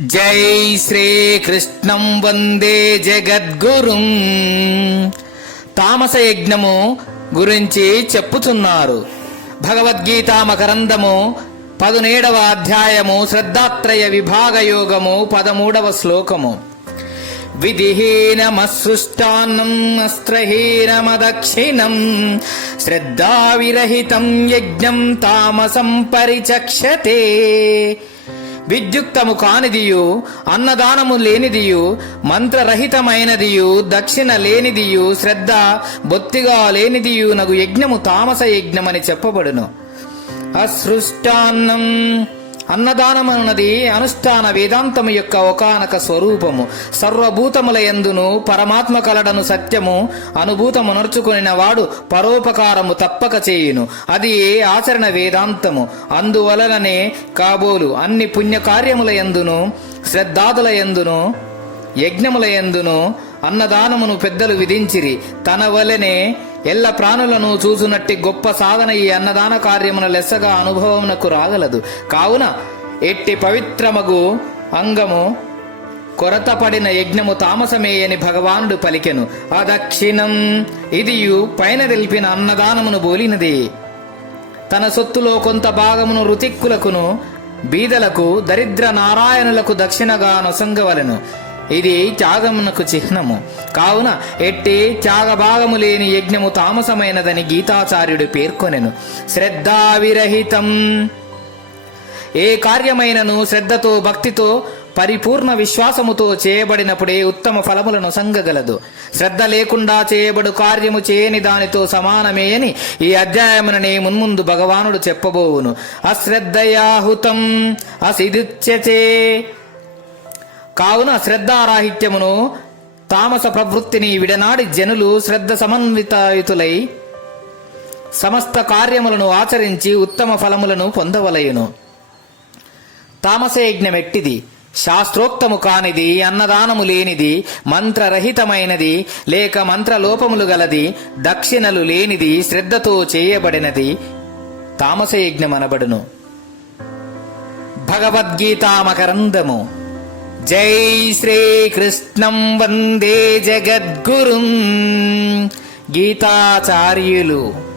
జై శ్రీకృష్ణం వందే జగద్గురుం. తామస యజ్ఞము గురించి చెప్పుచున్నారు. భగవద్గీత మకరందము 17వ అధ్యాయము శ్రద్ధాత్రయ విభాగ యోగము 13వ శ్లోకము. విధిహీనమసృష్టాన్నం అస్త్రహీనమదక్షిణం శ్రద్ధావిరహితం యజ్ఞం తామసం పరిచక్షతే. విద్యుక్తము కానిదియు, అన్నదానము లేనిదియు, మంత్రరహితమైనదియు, దక్షిణ లేనిదియు, శ్రద్ధ బొత్తిగా లేనిదియు నగు యజ్ఞము తామస యజ్ఞమని చెప్పబడును. అసృష్టాన్నం అన్నదానమన్నది అనుష్ఠాన వేదాంతము యొక్క ఒకానొక స్వరూపము. సర్వభూతముల యందును పరమాత్మ కలడను సత్యము అనుభూతమునర్చుకొనిన వాడు పరోపకారము తప్పక చేయును. అది ఆచరణ వేదాంతము. అందువలననే కాబోలు అన్ని పుణ్యకార్యముల యందును, శ్రద్ధాదుల యందును, యజ్ఞముల యందును అన్నదానమును పెద్దలు విధించిరి. తన వలనే ఎల్ల ప్రాణులను చూసునట్టి గొప్ప సాధన ఈ అన్నదాన కార్యమున లెస్సగా అనుభవమునకు రాగలదు. కావున ఎట్టి పవిత్రమగు అంగము కొరత పడిన యజ్ఞము తామసమేయని భగవానుడు పలికెను. అదక్షిణం ఇదియు పైన తెలిపిన అన్నదానమును బోలినది. తన సొత్తులో కొంత భాగమును రుతిక్కులకును, బీదలకు, దరిద్ర నారాయణులకు దక్షిణగా నొసంగవలెను. ఇది త్యాగమునకు చిహ్నము. కావున ఎట్టి త్యాగభాగము లేని యజ్ఞము తామసమైనదని గీతాచార్యుడు పేర్కొనెను. శ్రద్ధావిరహితం ఏ కార్యమైనను శ్రద్ధతో, భక్తితో, పరిపూర్ణ విశ్వాసముతో చేయబడినప్పుడే ఉత్తమ ఫలములను సంగగలదు. శ్రద్ధ లేకుండా చేయబడు కార్యము చేయని దానితో సమానమే అని ఈ అధ్యాయముననే మున్ముందు భగవానుడు చెప్పబోవును. అశ్రద్ధయాహుతం అసిదుచ్యతే. కావున శ్రద్ధారాహిత్యమును, తామస ప్రవృత్తిని విడనాడి జనులు శ్రద్ధ సమన్వితాయుతులై సమస్త కార్యములను ఆచరించి ఉత్తమ ఫలములను పొందవలయును. తామస యజ్ఞం ఎట్టిది? శాస్త్రోక్తము కానిది, అన్నదానము లేనిది, మంత్రరహితమైనది, లేక మంత్రలోపములు గలది, దక్షిణలు లేనిది, శ్రద్ధతో చేయబడినది తామస యజ్ఞమనబడును. భగవద్గీత మకరందము. జై శ్రీకృష్ణం వందే జగద్గురుం. గీతాచార్యులు.